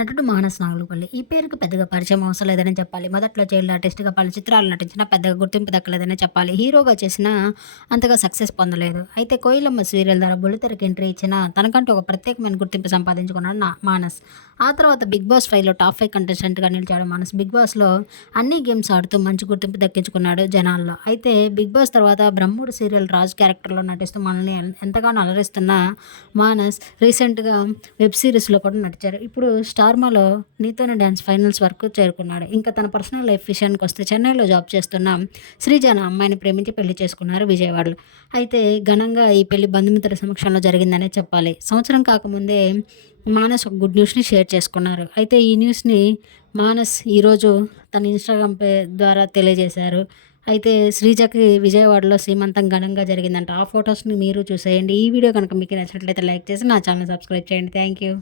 నటుడు మానస్ నాగులపల్లి. ఈ పేరుకు పెద్దగా పరిచయం అవసరం లేదని చెప్పాలి. మొదట్లో చైల్డ్ ఆర్టిస్ట్గా పలు చిత్రాలు నటించినా పెద్దగా గుర్తింపు దక్కలేదని చెప్పాలి. హీరోగా చేసిన అంతగా సక్సెస్ పొందలేదు. అయితే కోయిలమ్మ సీరియల్ ద్వారా బుల్లితెరకి ఎంట్రీ ఇచ్చిన తనకంటూ ఒక ప్రత్యేకమైన గుర్తింపు సంపాదించుకున్నాడు నా మానస్. ఆ తర్వాత బిగ్ బాస్ ఫైవ్లో టాప్ ఫైవ్ కంటెస్టెంట్గా నిలిచాడు మానస్. బిగ్ బాస్లో అన్ని గేమ్స్ ఆడుతూ మంచి గుర్తింపు దక్కించుకున్నాడు జనాల్లో. అయితే బిగ్ బాస్ తర్వాత బ్రహ్ముడు సీరియల్ రాజు క్యారెక్టర్లో నటిస్తూ మనల్ని ఎంతగానో అలరిస్తున్న మానస్ రీసెంట్గా వెబ్ సిరీస్లో కూడా నటించారు. ఇప్పుడు స్టార్ ఫార్మాలో నీతోనే డ్యాన్స్ ఫైనల్స్ వరకు చేరుకున్నాడు. ఇంకా తన పర్సనల్ లైఫ్ విషయానికి వస్తే చెన్నైలో జాబ్ చేస్తున్న శ్రీజన అమ్మాయిని ప్రేమించి పెళ్ళి చేసుకున్నారు విజయవాడలో. అయితే ఘనంగా ఈ పెళ్ళి బంధుమిత్రుల సమక్షంలో జరిగిందనే చెప్పాలి. సంవత్సరం కాకముందే మానస్ ఒక గుడ్ న్యూస్ని షేర్ చేసుకున్నారు. అయితే ఈ న్యూస్ని మానస్ ఈరోజు తన ఇన్స్టాగ్రామ్ పే ద్వారా తెలియజేశారు. అయితే శ్రీజకి విజయవాడలో సీమంతం ఘనంగా జరిగిందంట. ఆ ఫొటోస్ని మీరు చూసేయండి. ఈ వీడియో కనుక మీకు నచ్చినట్లయితే లైక్ చేసి నా ఛానల్ సబ్స్క్రైబ్ చేయండి. Thank you